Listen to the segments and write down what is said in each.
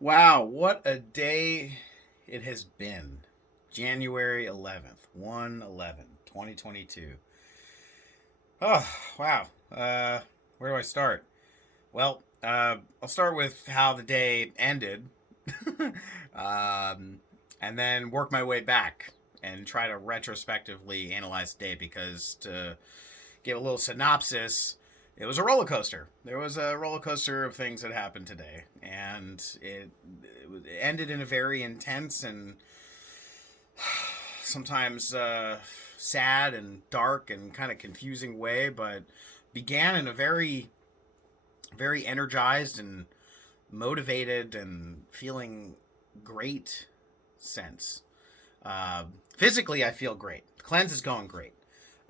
Wow, what a day it has been. January 11th, 2022. Oh, wow. Where do I start? Well, I'll start with how the day ended, um, and then work my way back and try to retrospectively analyze the day because to give a little synopsis, it was a roller coaster. There was a roller coaster of things that happened today, and it ended in a very intense and sometimes sad and dark and kind of confusing way, but began in a very energized and motivated and feeling great sense. Physically, I feel great. The cleanse is going great.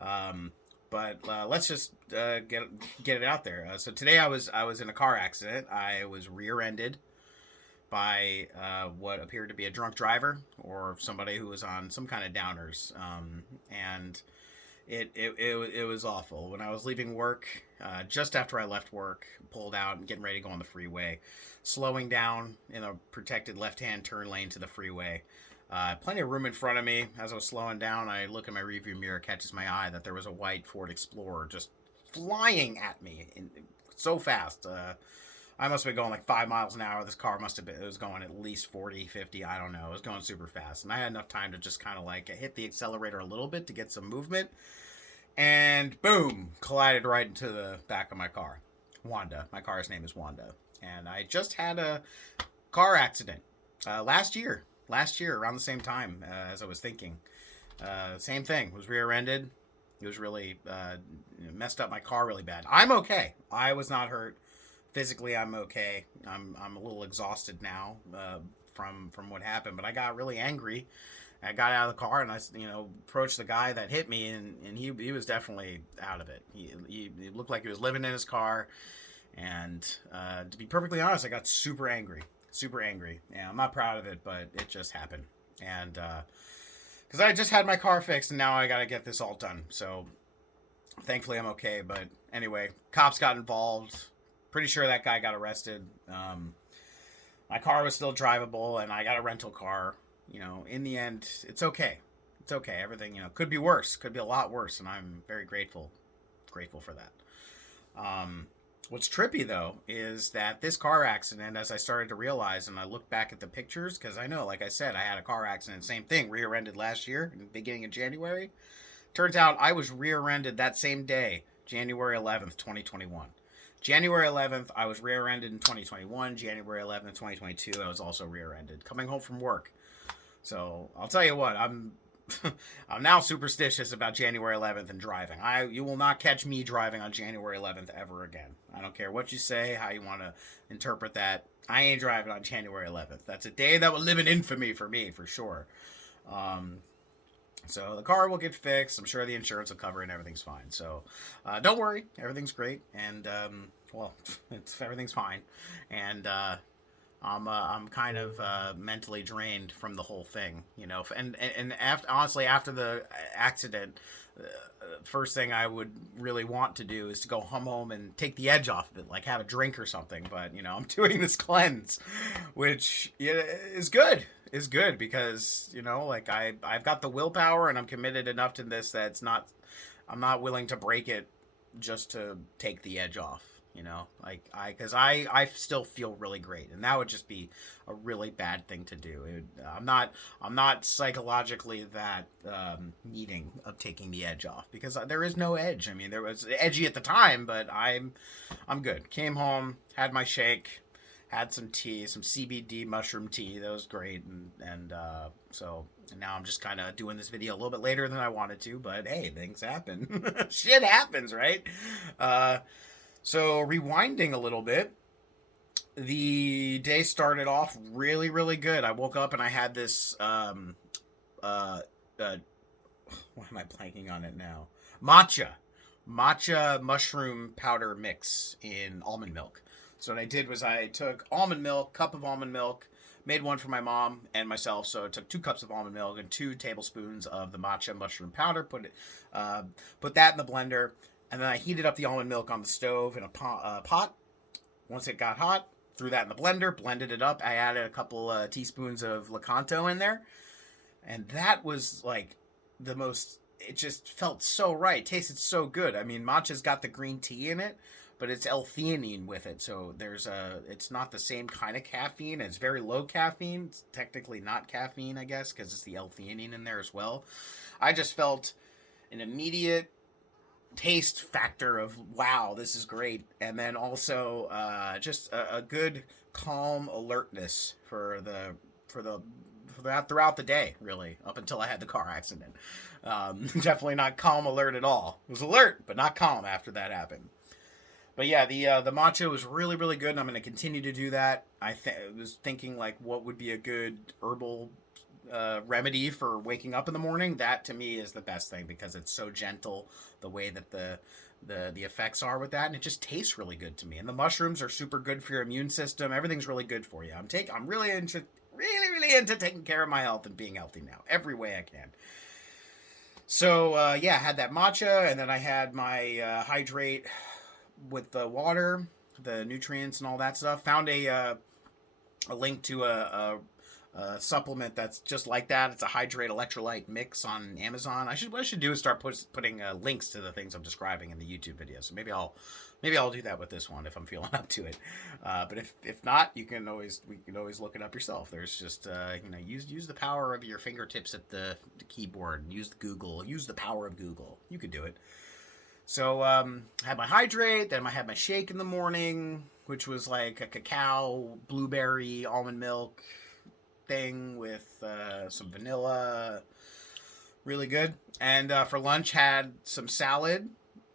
Um, but let's just get it out there. So today I was in a car accident. I was rear-ended by what appeared to be a drunk driver or somebody who was on some kind of downers, and it was awful. When I was leaving work, just after I left work, pulled out and getting ready to go on the freeway, slowing down in a protected left-hand turn lane to the freeway. Plenty of room in front of me. As I was slowing down, I look in my rearview mirror, catches my eye that there was a white Ford Explorer just flying at me so fast. I must have been going like 5 miles an hour. This car must have been, it was going at least 40, 50. I don't know. It was going super fast. And I had enough time to just kind of like hit the accelerator a little bit to get some movement. And boom, collided right into the back of my car. Wanda. My car's name is Wanda. And I just had a car accident last year. Last year, around the same time as I was thinking. Same thing. Was rear-ended. It was really messed up my car really bad. I'm okay. I was not hurt. Physically, I'm okay. I'm a little exhausted now from what happened, but I got really angry. I got out of the car and I approached the guy that hit me, and he was definitely out of it. He looked like he was living in his car, and to be perfectly honest, I got super angry, super angry. Yeah, I'm not proud of it, but it just happened, and because I just had my car fixed, and now I got to get this all done. So thankfully, I'm okay. But anyway, cops got involved. Pretty sure that guy got arrested. My car was still drivable, and I got a rental car. In the end, it's okay. It's okay. Everything, could be worse. Could be a lot worse, and I'm very grateful for that. What's trippy though is that this car accident, as I started to realize, and I looked back at the pictures, because I know, like I said, I had a car accident, same thing, rear-ended last year, in the beginning of January. Turns out I was rear-ended that same day, January 11th, 2021. January 11th, I was rear-ended in 2021. January 11th, 2022, I was also rear-ended, coming home from work. So I'll tell you what, I'm now superstitious about January 11th and driving. You will not catch me driving on January 11th ever again. I don't care what you say, how you want to interpret that. I ain't driving on January 11th. That's a day that will live in infamy for me, for sure. Um, so the car will get fixed. I'm sure the insurance will cover it and everything's fine. So don't worry, everything's great. And well, everything's fine. And I'm kind of mentally drained from the whole thing, and after, honestly, after the accident, first thing I would really want to do is to go home and take the edge off of it, like have a drink or something. But I'm doing this cleanse, which is good because like I've got the willpower and I'm committed enough to this that I'm not willing to break it just to take the edge off. Like because I still feel really great, and that would just be a really bad thing to do. I'm not psychologically that needing of taking the edge off because there is no edge. I mean, there was edgy at the time, but I'm good. Came home, had my shake, had some tea, some CBD mushroom tea. That was great, so now I'm just kind of doing this video a little bit later than I wanted to, but hey, things happen. Shit happens, right? So rewinding a little bit, the day started off really, really good. I woke up and I had this, uh, why am I blanking on it now? Matcha mushroom powder mix in almond milk. So what I did was I took almond milk, cup of almond milk, made one for my mom and myself. So I took 2 cups of almond milk and 2 tablespoons of the matcha mushroom powder. Put that in the blender, and then I heated up the almond milk on the stove in a pot. Once it got hot, threw that in the blender, blended it up. I added a couple teaspoons of Lakanto in there, and that was like the most. It just felt so right. It tasted so good. I mean, matcha's got the green tea in it, but it's L-theanine with it, so it's not the same kind of caffeine. It's very low caffeine. It's technically not caffeine, I guess, because it's the L-theanine in there as well. I just felt an immediate taste factor of wow, this is great, and then also just a good calm alertness for that throughout the day, really, up until I had the car accident. Definitely not calm alert at all. It was alert, but not calm after that happened. But yeah, the matcha was really, really good, and I'm going to continue to do that. I was thinking, like, what would be a good herbal remedy for waking up in the morning. That, to me, is the best thing, because it's so gentle, the way that the effects are with that, and it just tastes really good to me. And the mushrooms are super good for your immune system. Everything's really good for you. I'm really into taking care of my health and being healthy now, every way I can. So, yeah, I had that matcha, and then I had my hydrate with the water, the nutrients and all that stuff. Found a link to a supplement that's just like that. It's a hydrate electrolyte mix on Amazon. What I should do is start putting links to the things I'm describing in the YouTube video. So maybe I'll do that with this one if I'm feeling up to it. But if not, we can always look it up yourself. There's just use the power of your fingertips at the keyboard. Use Google. Use the power of Google. You could do it. So I had my hydrate, then I had my shake in the morning, which was like a cacao, blueberry, almond milk thing with some vanilla. Really good. And for lunch, had some salad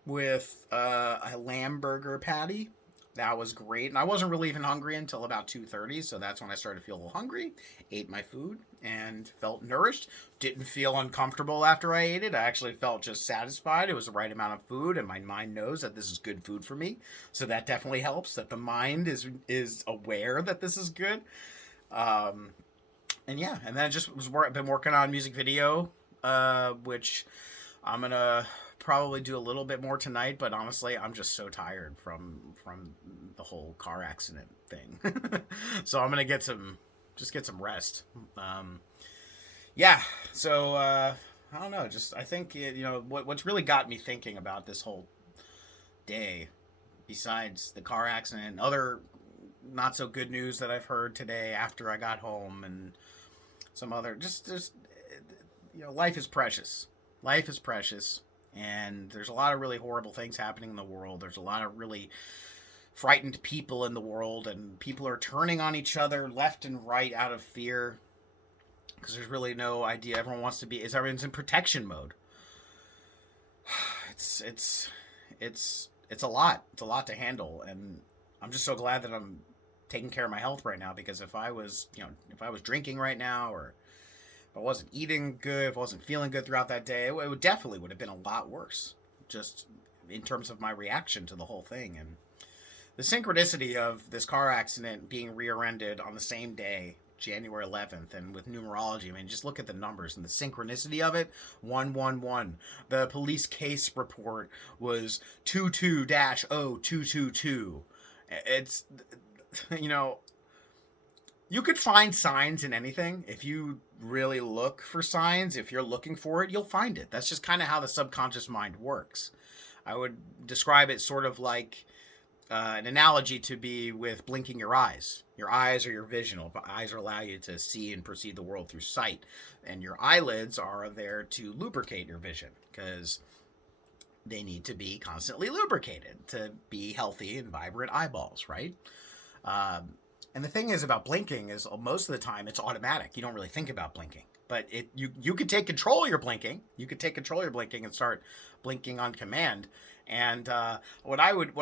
with a lamb burger patty. That was great. And I wasn't really even hungry until about 2:30, so that's when I started to feel a little hungry. Ate my food and felt nourished. Didn't feel uncomfortable after I ate it. I actually felt just satisfied. It was the right amount of food, and my mind knows that this is good food for me. So that definitely helps, that the mind is aware that this is good. And yeah, and then I just been working on a music video, which I'm going to probably do a little bit more tonight, but honestly, I'm just so tired from the whole car accident thing. So I'm gonna get some rest. Yeah. So I don't know. Just I think what's really got me thinking about this whole day, besides the car accident and other not so good news that I've heard today after I got home, and some other just life is precious. Life is precious. And there's a lot of really horrible things happening in the world. There's a lot of really frightened people in the world, and people are turning on each other left and right out of fear, because there's really no idea. Everyone's in protection mode. It's a lot. It's a lot to handle, and I'm just so glad that I'm taking care of my health right now, because if I was drinking right now, or if I wasn't eating good, if I wasn't feeling good throughout that day, it definitely would have been a lot worse, just in terms of my reaction to the whole thing. And the synchronicity of this car accident being rear-ended on the same day, January 11th, and with numerology, I mean, just look at the numbers and the synchronicity of it. 111. The police case report was 22-0222. It's, you could find signs in anything. If you really look for signs, if you're looking for it, you'll find it. That's just kind of how the subconscious mind works. I would describe it sort of like an analogy to be with blinking your eyes. Your eyes are your vision. Eyes allow you to see and perceive the world through sight. And your eyelids are there to lubricate your vision, because they need to be constantly lubricated to be healthy and vibrant eyeballs, right? And the thing is about blinking is most of the time it's automatic. You don't really think about blinking, but you could take control of your blinking. You could take control of your blinking and start blinking on command. And what I would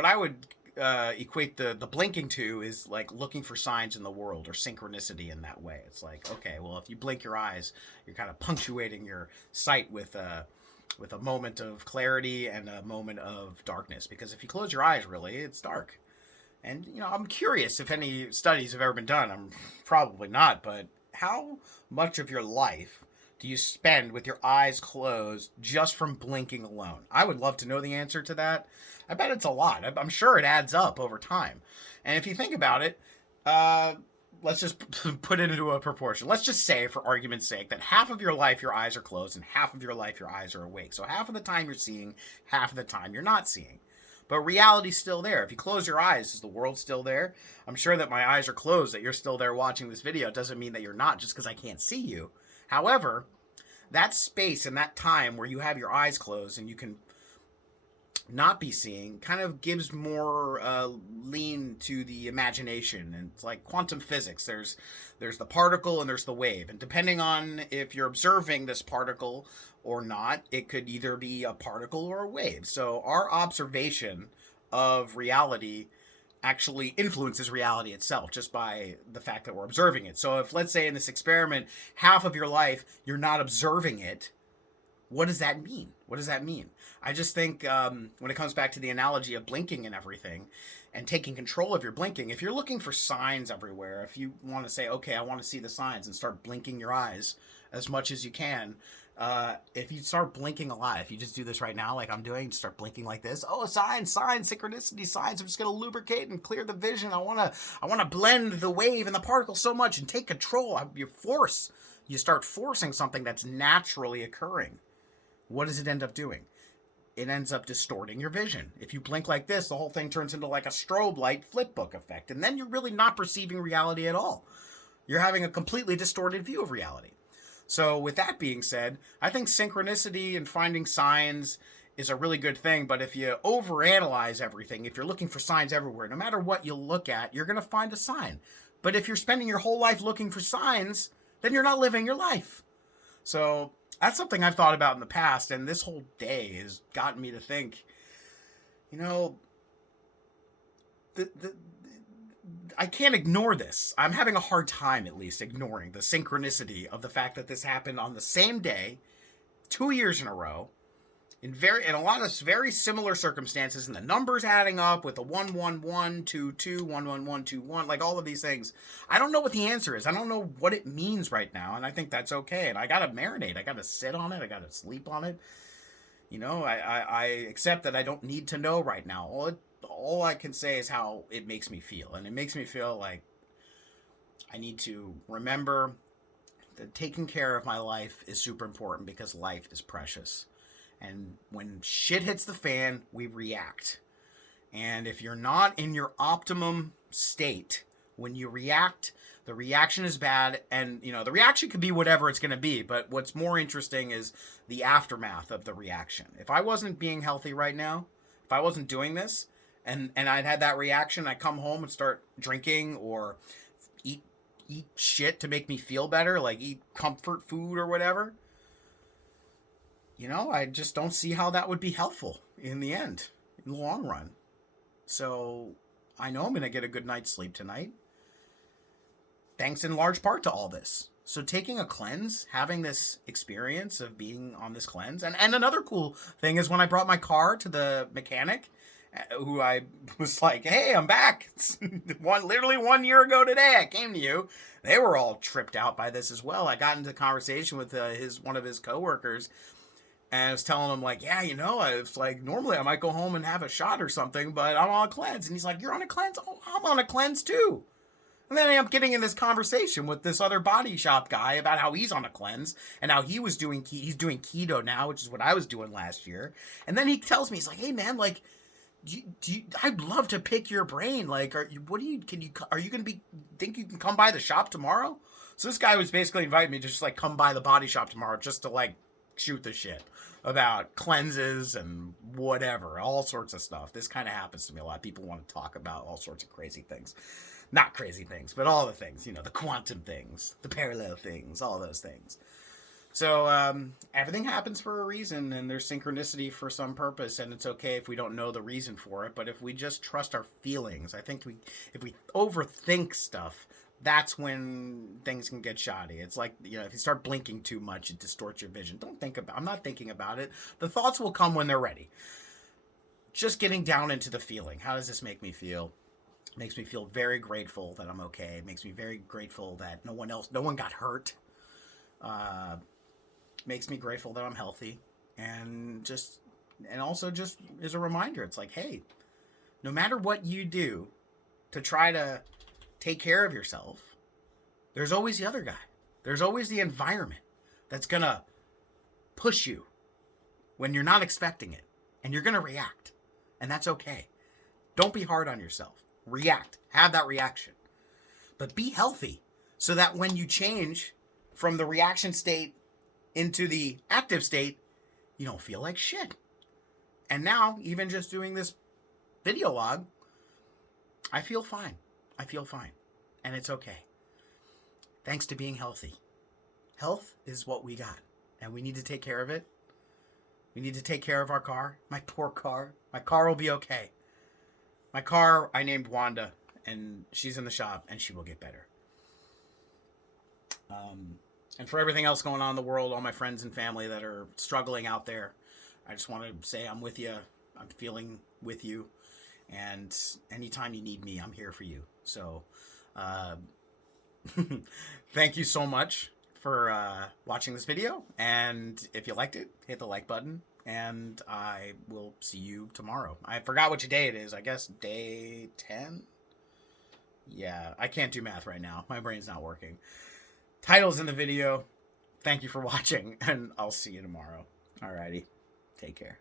equate the blinking to is like looking for signs in the world, or synchronicity in that way. It's like, okay, well, if you blink your eyes, you're kind of punctuating your sight with a moment of clarity and a moment of darkness. Because if you close your eyes, really, it's dark. And, I'm curious if any studies have ever been done. I'm probably not, but how much of your life do you spend with your eyes closed just from blinking alone? I would love to know the answer to that. I bet it's a lot. I'm sure it adds up over time. And if you think about it, Uh, let's just put it into a proportion. Let's just say, for argument's sake, that half of your life your eyes are closed and half of your life your eyes are awake. So half of the time you're seeing, half of the time you're not seeing. But reality's still there. If you close your eyes, is the world still there? I'm sure that my eyes are closed, that you're still there watching this video. It doesn't mean that you're not just because I can't see you. However, that space and that time where you have your eyes closed and you can not be seeing kind of gives more lean to the imagination. And it's like quantum physics. There's the particle and there's the wave, and depending on if you're observing this particle or not, it could either be a particle or a wave. So our observation of reality actually influences reality itself just by the fact that we're observing it. So if, let's say, in this experiment, half of your life you're not observing it, what does that mean? What does that mean? I just think when it comes back to the analogy of blinking and everything and taking control of your blinking, if you're looking for signs everywhere, if you want to say, okay, I want to see the signs, and start blinking your eyes as much as you can, if you start blinking a lot, if you just do this right now like I'm doing, start blinking like this, oh, signs, synchronicity, signs, I'm just going to lubricate and clear the vision. I want to blend the wave and the particle so much and take control. You start forcing something that's naturally occurring. What does it end up doing? It ends up distorting your vision. If you blink like this, the whole thing turns into like a strobe light flip book effect. And then you're really not perceiving reality at all. You're having a completely distorted view of reality. So with that being said, I think synchronicity and finding signs is a really good thing. But if you overanalyze everything, if you're looking for signs everywhere, no matter what you look at, you're going to find a sign. But if you're spending your whole life looking for signs, then you're not living your life. So that's something I've thought about in the past, and this whole day has gotten me to think, I can't ignore this. I'm having a hard time, at least, ignoring the synchronicity of the fact that this happened on the same day, 2 years in a row, in a lot of very similar circumstances, and the numbers adding up with the 11122, 11121, like all of these things. I don't know what the answer is. I don't know what it means right now, and I think that's okay. And I gotta marinate. I gotta sit on it. I gotta sleep on it. I accept that I don't need to know right now. All I can say is how it makes me feel, and it makes me feel like I need to remember that taking care of my life is super important because life is precious. And when shit hits the fan, we react. And if you're not in your optimum state, when you react, the reaction is bad. And, the reaction could be whatever it's going to be. But what's more interesting is the aftermath of the reaction. If I wasn't being healthy right now, if I wasn't doing this, and I'd had that reaction, I come home and start drinking or eat shit to make me feel better, like eat comfort food or whatever, I just don't see how that would be helpful in the end, in the long run. So I know I'm going to get a good night's sleep tonight, thanks in large part to all this. So taking a cleanse, having this experience of being on this cleanse, and another cool thing is when I brought my car to the mechanic, who I was like, hey, I'm back. Literally 1 year ago today, I came to you. They were all tripped out by this as well. I got into a conversation with one of his coworkers, and I was telling him, like, yeah, I was like, normally I might go home and have a shot or something, but I'm on a cleanse. And he's like, you're on a cleanse? Oh, I'm on a cleanse too. And then I end up getting in this conversation with this other body shop guy about how he's on a cleanse and how he's doing keto now, which is what I was doing last year. And then he tells me, he's like, hey man, like, I'd love to pick your brain. Like, are you going to think you can come by the shop tomorrow? So this guy was basically inviting me to just like come by the body shop tomorrow just to like shoot the shit about cleanses and whatever, all sorts of stuff. This kind of happens to me a lot. People want to talk about all sorts of crazy things. Not crazy things, but all the things, the quantum things, the parallel things, all those things. So everything happens for a reason, and there's synchronicity for some purpose, and it's okay if we don't know the reason for it. But if we just trust our feelings, I think if we overthink stuff, that's when things can get shoddy. It's like, if you start blinking too much, it distorts your vision. I'm not thinking about it. The thoughts will come when they're ready. Just getting down into the feeling. How does this make me feel? It makes me feel very grateful that I'm okay. It makes me very grateful that no one got hurt. Makes me grateful that I'm healthy. And also just as a reminder, it's like, hey, no matter what you do to try to take care of yourself, there's always the other guy. There's always the environment that's going to push you when you're not expecting it. And you're going to react. And that's okay. Don't be hard on yourself. React. Have that reaction. But be healthy so that when you change from the reaction state into the active state, you don't feel like shit. And now, even just doing this video log, I feel fine. I feel fine. And it's okay. Thanks to being healthy. Health is what we got. And we need to take care of it. We need to take care of our car. My poor car. My car will be okay. My car, I named Wanda. And she's in the shop. And she will get better. And for everything else going on in the world, all my friends and family that are struggling out there, I just want to say I'm with you. I'm feeling with you. And anytime you need me, I'm here for you. So, thank you so much for watching this video. And if you liked it, hit the like button. And I will see you tomorrow. I forgot which day it is. I guess day 10? Yeah, I can't do math right now. My brain's not working. Title's in the video. Thank you for watching. And I'll see you tomorrow. Alrighty. Take care.